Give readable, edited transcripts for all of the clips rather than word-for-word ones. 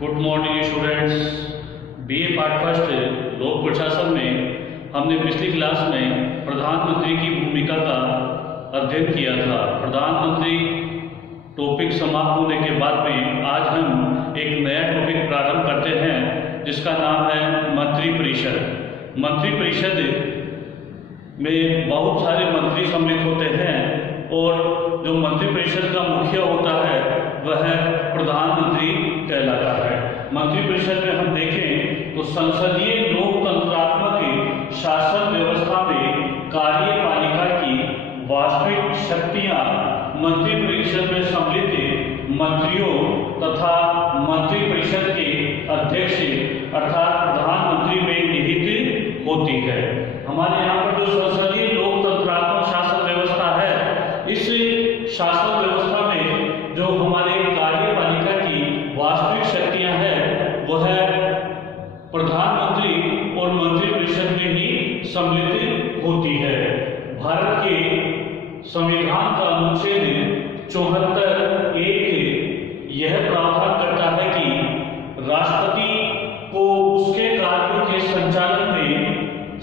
Good morning students. BA part first लोक प्रशासन में हमने पिछली क्लास में प्रधानमंत्री की भूमिका का अध्ययन किया था। प्रधानमंत्री टॉपिक समाप्त होने के बाद में आज हम एक नया टॉपिक प्रारंभ करते हैं जिसका नाम है मंत्रिपरिषद। मंत्रिपरिषद में बहुत सारे मंत्री सम्मिलित होते हैं और जो मंत्रिपरिषद का मुखिया होता है वह प्रधानमंत्री कहलाता है। मंत्रिपरिषद में हम देखें तो संसदीय लोकतंत्रात्मक शासन व्यवस्था में कार्यपालिका की वास्तविक शक्तियां मंत्रिपरिषद में सम्मिलित मंत्रियों तथा मंत्रिपरिषद के अध्यक्ष अर्थात प्रधानमंत्री में निहित होती है। हमारे यहाँ पर जो संसदीय लोकतंत्रात्मक शासन व्यवस्था है, इस शासन व्यवस्था में जो हमारे कार्यपालिका की वास्तविक शक्तियां हैं वह प्रधानमंत्री और मंत्रिपरिषद में ही सम्मिलित होती है। भारत के संविधान का अनुच्छेद 74(1) यह प्रावधान करता है कि राष्ट्रपति को उसके कार्यों के संचालन में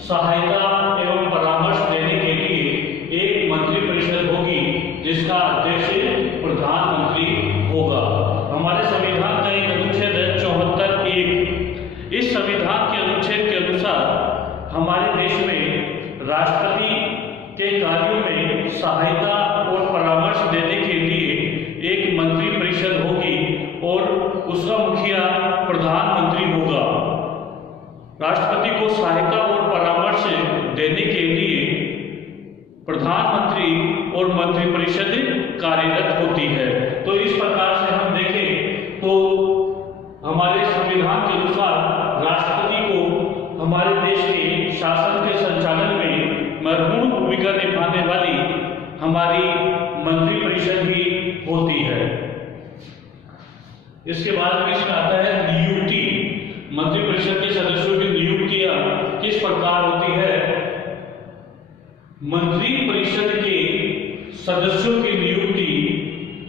सहायता एवं परामर्श देने के लिए एक मंत्रिपरिषद होगी जिसका अध्यक्ष प्रधानमंत्री होगा। हमारे संविधान का एक अनुच्छेद है 74(1). इस संविधान के अनुच्छेद के अनुसार हमारे देश में राष्ट्रपति के कार्यों में सहायता और परामर्श देने के लिए एक मंत्रिपरिषद होगी और उसका मुखिया प्रधानमंत्री होगा। राष्ट्रपति को सहायता और परामर्श देने के लिए प्रधानमंत्री और मंत्रिपरिषद कार्यरत होती है। तो इस प्रकार से हम देखें तो हमारे संविधान के अनुसार राष्ट्रपति को हमारे देश के शासन के संचालन में महत्वपूर्ण भूमिका निभाने वाली हमारी मंत्रिपरिषद ही होती है। इसके बाद में इसमें आता है नियुक्ति। मंत्रिपरिषद के सदस्यों की नियुक्तियां किस प्रकार होती है? मंत्रिपरिषद के सदस्यों की नियुक्ति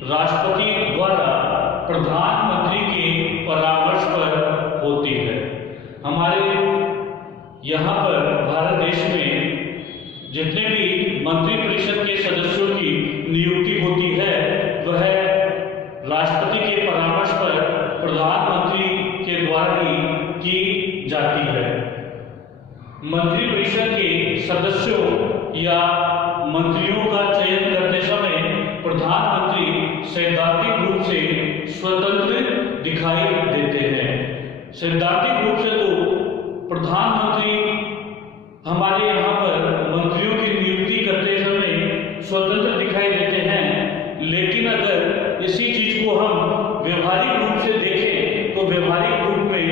राष्ट्रपति द्वारा प्रधानमंत्री के परामर्श पर होती है। हमारे यहाँ पर भारत देश में जितने भी मंत्रिपरिषद के सदस्यों की नियुक्ति होती है वह राष्ट्रपति के परामर्श पर प्रधानमंत्री के द्वारा ही की जाती है। मंत्रिपरिषद के सदस्यों या मंत्रियों का चयन करते समय प्रधानमंत्री सैद्धांतिक रूप से स्वतंत्र दिखाई देते हैं। सैद्धांतिक रूप से तो प्रधानमंत्री हमारे यहाँ पर मंत्रियों की नियुक्ति करते समय स्वतंत्र दिखाई देते हैं, लेकिन अगर इसी चीज को हम व्यवहारिक रूप से देखें तो व्यवहारिक रूप में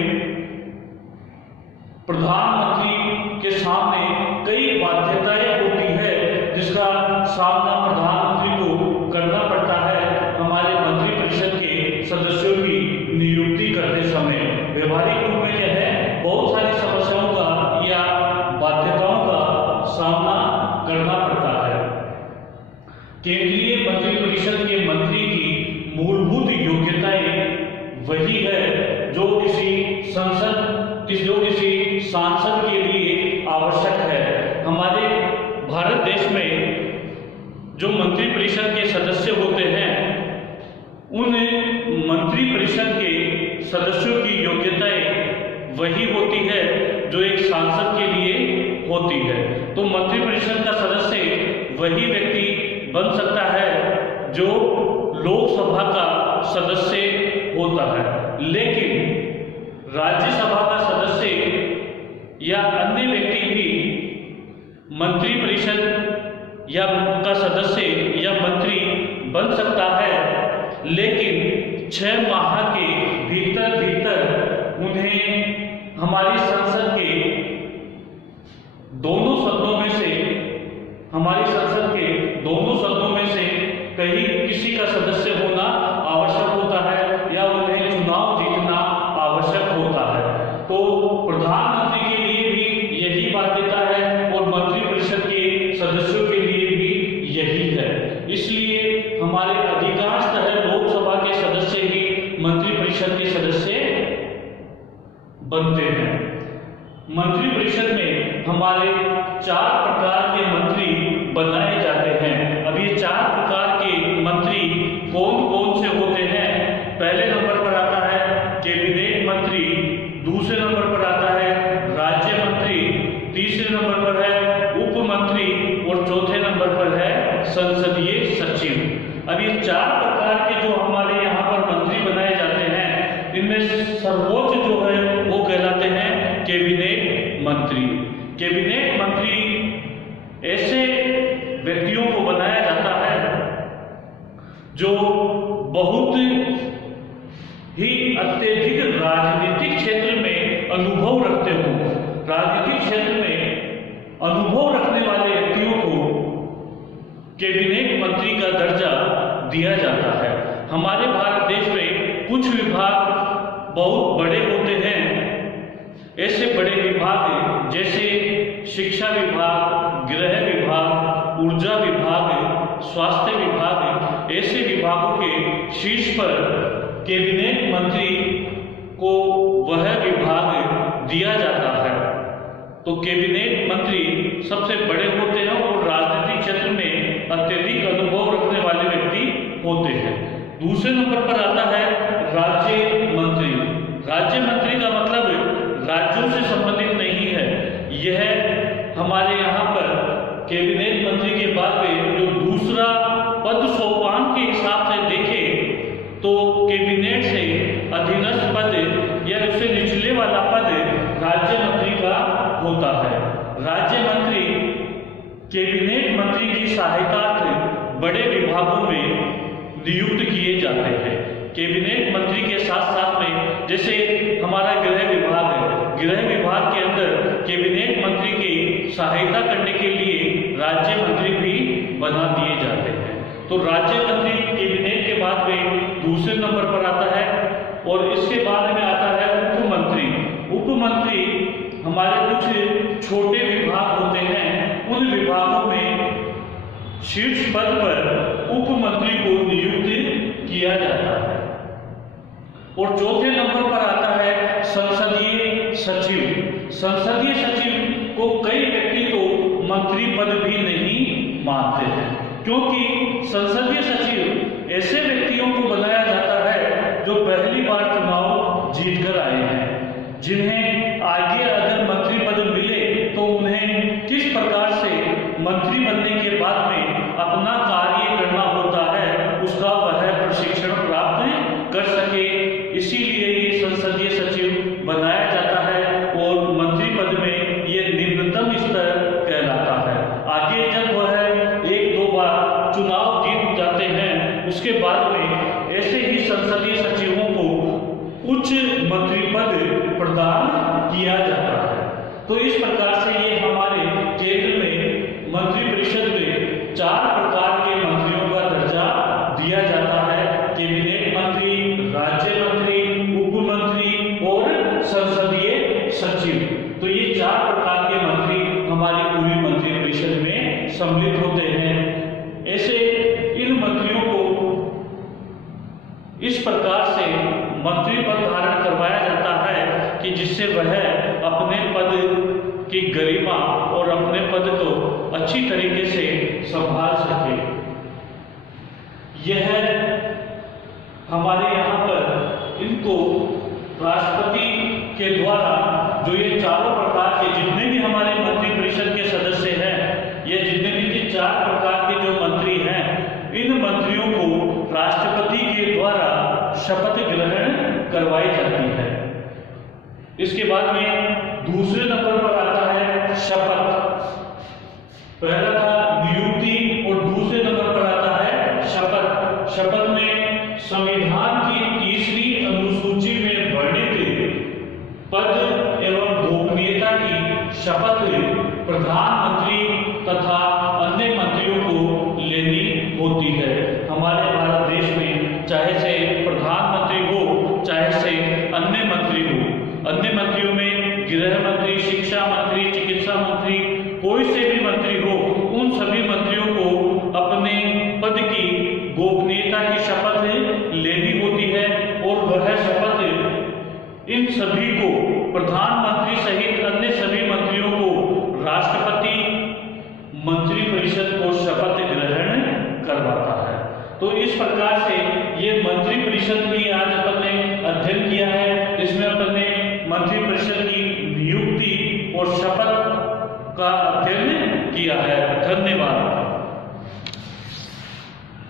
प्रधानमंत्री के सामने कई बाध्यताएं होती है जिसका सामना प्रधानमंत्री को करना पड़ता है हमारे मंत्रिपरिषद के सदस्यों की नियुक्ति करते समय। व्यवहारिक रूप में क्या है, बहुत सारी समस्याओं का या बाध्यताओं का सामना करना पड़ता है। केंद्रीय मंत्रिपरिषद के मंत्री की मूलभूत योग्यताएं वही है जो किसी सांसद के लिए आवश्यक है। हमारे भारत देश में जो मंत्रिपरिषद के सदस्य होते हैं उन मंत्रिपरिषद के सदस्यों की योग्यताएं वही होती है जो एक सांसद के लिए होती है। तो मंत्रिपरिषद का सदस्य वही व्यक्ति बन सकता है जो लोकसभा का सदस्य होता है, लेकिन राज्यसभा का सदस्य या अन्य व्यक्ति भी मंत्रिपरिषद या का सदस्य या मंत्री बन सकता है, लेकिन 6 माह के भीतर उन्हें हमारी संसद के दोनों सदनों में से कहीं किसी का सदस्य होना आवश्यक होता है या उन्हें चुनाव जीतना आवश्यक होता है। तो प्रधानमंत्री के लिए भी यही बाध्यता है और मंत्रिपरिषद के सदस्यों के लिए भी यही है। इसलिए हमारे अधिकांशतः लोकसभा के सदस्य ही मंत्रिपरिषद के सदस्य बनते हैं। मंत्रिपरिषद में हमारे 4 प्रकार के मंत्री बनाए जाते हैं। अब ये 4 प्रकार के मंत्री कौन कौन से होते हैं? पहले नंबर पर आता है कैबिनेट मंत्री, दूसरे नंबर पर आता है राज्य मंत्री, तीसरे नंबर पर है उप मंत्री और चौथे नंबर पर है संसदीय सचिव। अब ये 4 प्रकार के जो हमारे यहाँ पर मंत्री बनाए जाते हैं, इनमें सर्वोच्च जो है वो कहलाते हैं कैबिनेट मंत्री। कैबिनेट मंत्री ऐसे व्यक्तियों को बनाया जाता है जो बहुत ही अत्यधिक राजनीतिक क्षेत्र में अनुभव रखते हो। राजनीतिक क्षेत्र में अनुभव रखने वाले व्यक्तियों को कैबिनेट मंत्री का दर्जा दिया जाता है। हमारे भारत देश में कुछ विभाग बहुत बड़े होते हैं। ऐसे बड़े विभाग जैसे शिक्षा विभाग, गृह विभाग, ऊर्जा विभाग, स्वास्थ्य विभाग, ऐसे विभागों के शीर्ष पर कैबिनेट मंत्री को वह विभाग दिया जाता है। तो कैबिनेट मंत्री सबसे बड़े होते हैं और राजनीतिक क्षेत्र में अत्यधिक अनुभव रखने वाले व्यक्ति होते हैं। दूसरे नंबर पर आता है राज्य मंत्री। राज्य मंत्री का मतलब राज्यों से संबंधित नहीं है। यह हमारे यहाँ पर कैबिनेट मंत्री के बाद में जो दूसरा पद सोपान के हिसाब से देखे तो कैबिनेट से अधीनस्थ पद या उससे निचले वाला पद राज्य मंत्री का होता है। राज्य मंत्री कैबिनेट मंत्री की सहायता से बड़े विभागों में नियुक्त किए जाते हैं। कैबिनेट मंत्री के साथ साथ में जैसे हमारा गृह विभाग है, गृह विभाग के अंदर कैबिनेट मंत्री की सहायता करने के लिए राज्य मंत्री भी बना दिए जाते हैं। तो राज्य मंत्री कैबिनेट के बाद में दूसरे नंबर पर आता है और इसके बाद में आता है उप मंत्री। उप मंत्री हमारे कुछ छोटे विभाग होते हैं, उन विभागों में शीर्ष पद पर उप मंत्री को नियुक्त किया जाता है। और चौथे नंबर पर आता है संसदीय सचिव। संसदीय सचिव को कई व्यक्ति तो मंत्री पद भी नहीं मानते हैं, क्योंकि संसदीय सचिव ऐसे व्यक्तियों को बनाया जाता है जो पहली बार चुनाव जीतकर आए हैं, जिन्हें आगे अगर मंत्री पद मिले तो उन्हें किस प्रकार से मंत्री बनने के बाद में अपना कार्य करना होता है उसका वह प्रशिक्षण प्राप्त कर सके। इसीलिए ये संसदीय सचिव बनाया जाता है और मंत्री पद में ये निम्नतम स्तर कहलाता है। आगे जब वह 1-2 बार चुनाव जीत जाते हैं उसके बाद में ऐसे ही संसदीय सचिवों को उच्च मंत्री पद प्रदान किया जाता है। तो इस प्रकार से ये हमारे केंद्र में मंत्रिपरिषद में 4 प्रकार के मंत्रियों का दर्जा दिया जाता है। कैबिनेट मंत्री, राज्य मंत्री, उप मंत्री और संसदीय सचिव। तो ये 4 प्रकार के मंत्री हमारी पूरी मंत्रिपरिषद में सम्मिलित होते हैं। ऐसे इन मंत्रियों को इस प्रकार से मंत्री पद धारण करवाया जाता है कि जिससे वह अपने पद की गरिमा और अपने पद को अच्छी तरीके से संभाल सके। यह हमारे यहाँ पर इनको राष्ट्रपति के द्वारा जो ये चारों प्रकार के जितने भी हमारे मंत्रिपरिषद के सदस्य हैं, ये जितने भी 4 प्रकार के जो मंत्री हैं, इन मंत्रियों को राष्ट्रपति के द्वारा शपथ ग्रहण करवाई जाती है। इसके बाद में दूसरे नंबर पर आता है शपथ। पहला था नियुक्ति और दूसरे नंबर पर आता है शपथ। शपथ में संविधान की 3री अनुसूची में वर्णित पद एवं गोपनीयता की शपथ प्रधानमंत्री तथा अन्य मंत्रियों को लेनी होती है। हमारे भारत देश में चाहे से प्रधानमंत्री हो चाहे से अन्य मंत्री हो, अन्य मंत्रियों में गृह मंत्री, शिक्षा मंत्री, चिकित्सा मंत्री, कोई से भी मंत्री हो, उन सभी मंत्रियों को अपने पद की गोपनीयता की शपथ लेनी होती है और वह शपथ इन सभी को प्रधानमंत्री सहित अन्य सभी मंत्रियों को राष्ट्रपति मंत्रिपरिषद को शपथ ग्रहण करवाता है। तो इस प्रकार से ये मंत्रिपरिषद भी आज अपन ने अध्ययन किया है, जिसमें अपन ने मंत्रिपरिषद की नियुक्ति और शपथ का अध्ययन किया है।